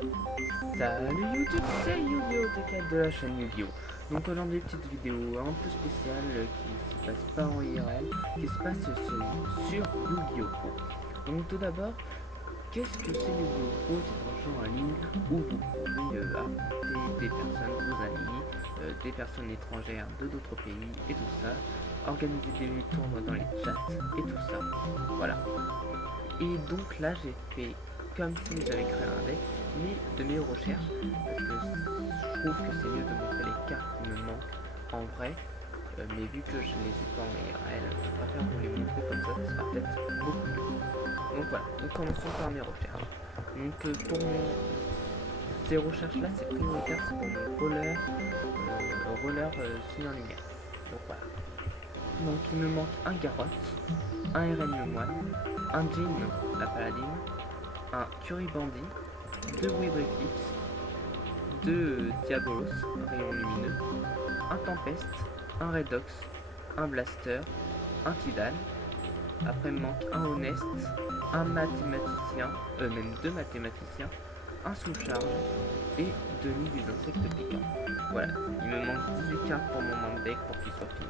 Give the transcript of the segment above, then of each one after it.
Salut YouTube, c'est Yu-Gi-Oh! TK de la chaîne Yu-Gi-Oh! Donc aujourd'hui, petite vidéo un peu spéciale qui se passe pas en IRL, qui se passe sur Yu-Gi-Oh! Pro. Donc tout d'abord, qu'est-ce que c'est Yu-Gi-Oh! Pro? C'est un jeu en ligne où vous pouvez affronter des personnes, vos amis, des personnes étrangères de d'autres pays et tout ça, organiser des tournois dans les chats et tout ça. Voilà. Et donc là, j'ai fait comme si j'avais créé un deck, mais de mes recherches, parce que je trouve que c'est mieux de montrer les cartes qui me manquent en vrai, mais vu que je les ai pas en IRL, je préfère vous les montrer comme ça sera peut-être beaucoup mieux. Donc voilà, nous commençons par mes recherches. Donc ces recherches-là, c'est prioritaire, c'est pour mon roller signe en lumière. Donc voilà. Donc il me manque un Garrotte, un RN le moine, un Jean la paladine, un Curie Bandit, deux Wither Eclipse, deux Diabolos, rayon lumineux, un Tempest, un Redox, un Blaster, un Tidal. Après il me manque un Honest, un mathématicien, même deux mathématiciens, un sous-charge et demi des insectes piquants. Voilà, il me manque 18 cartes pour mon main deck pour qu'il soit fini.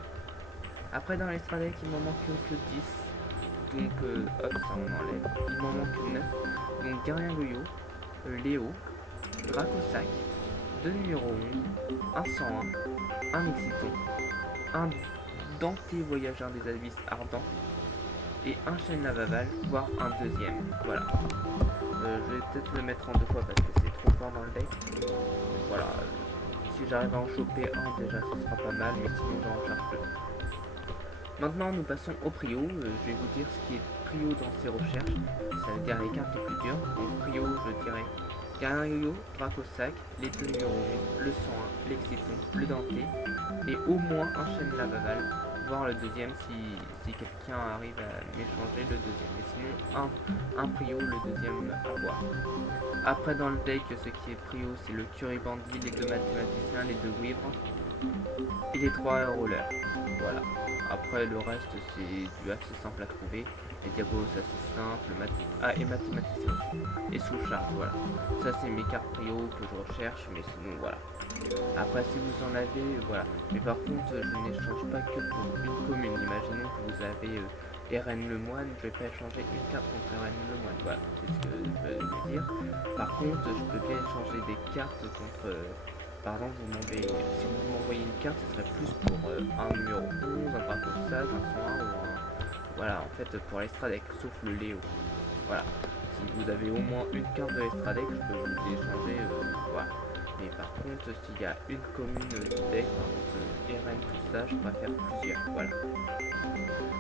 Après dans les stratèges il m'en manque que 10. Donc hop, ça on enlève. Il m'en manque 9. Donc Garien Goyo, Léo, Dracosac, 2 numéro 11, un 101, un Exiton, un Dante Voyageur des Abysses Ardents et un Chêne Lavaval, voire un deuxième. Voilà. Je vais peut-être le mettre en deux fois parce que c'est trop fort dans le deck. Donc voilà. Si j'arrive à en choper un déjà ce sera pas mal, mais sinon j'en charge deux. Maintenant nous passons au prio, je vais vous dire ce qui est prio dans ces recherches, ça veut dire les cartes les plus dures. Donc prio je dirais Garien Yo-Yo, Dracosac, les deux numéros 11, le 101, l'Exiton, le Denté et au moins un Chêne Lavaval, voire le deuxième si quelqu'un arrive à m'échanger le deuxième. Mais sinon un prio, le deuxième à voir. Après dans le deck ce qui est prio c'est le Curie Bandit, les deux mathématiciens, les deux Weavres et les trois rollers. Voilà. Après le reste c'est du assez simple à trouver. Les diabos c'est assez simple. Et mathématicien aussi. Et sous charge, voilà. Ça c'est mes cartes prio que je recherche, mais sinon voilà. Après si vous en avez, voilà. Mais par contre je n'échange pas que pour une commune. Imaginons que vous avez RN le moine, je vais pas échanger une carte contre RN le moine. Voilà, c'est ce que je veux dire. Par contre je peux bien échanger des cartes contre... par exemple, si vous m'envoyez une carte, ce serait plus pour un numéro 11, un Dracosac, un 101 ou un... Voilà, en fait, pour l'Estradec, sauf le Léo. Voilà. Si vous avez au moins une carte de l'Estradec, je peux vous échanger, voilà. Mais par contre, s'il y a une commune du deck, par exemple, RN, tout ça, je préfère plusieurs. Voilà.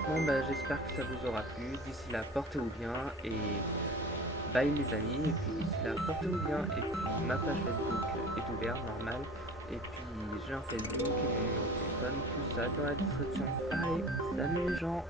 Bon, bah, j'espère que ça vous aura plu. D'ici là, portez-vous bien et... bye les amis, et puis d'ici là, portez-vous bien, et puis ma page Facebook est ouverte, normal, et puis j'ai un Facebook et mon numéro de téléphone, tout ça dans la description. Allez, salut les gens!